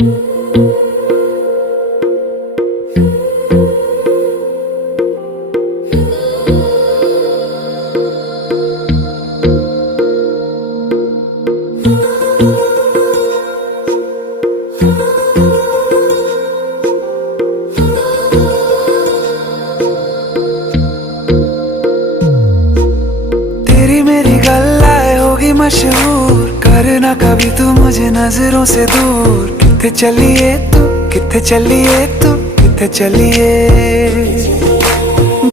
तेरी मेरी गल्लाए होगी मशहूर, करना कभी तू मुझे नजरों से दूर। किथे चलिए तू, किथे चलिए तू, किथे चलिए।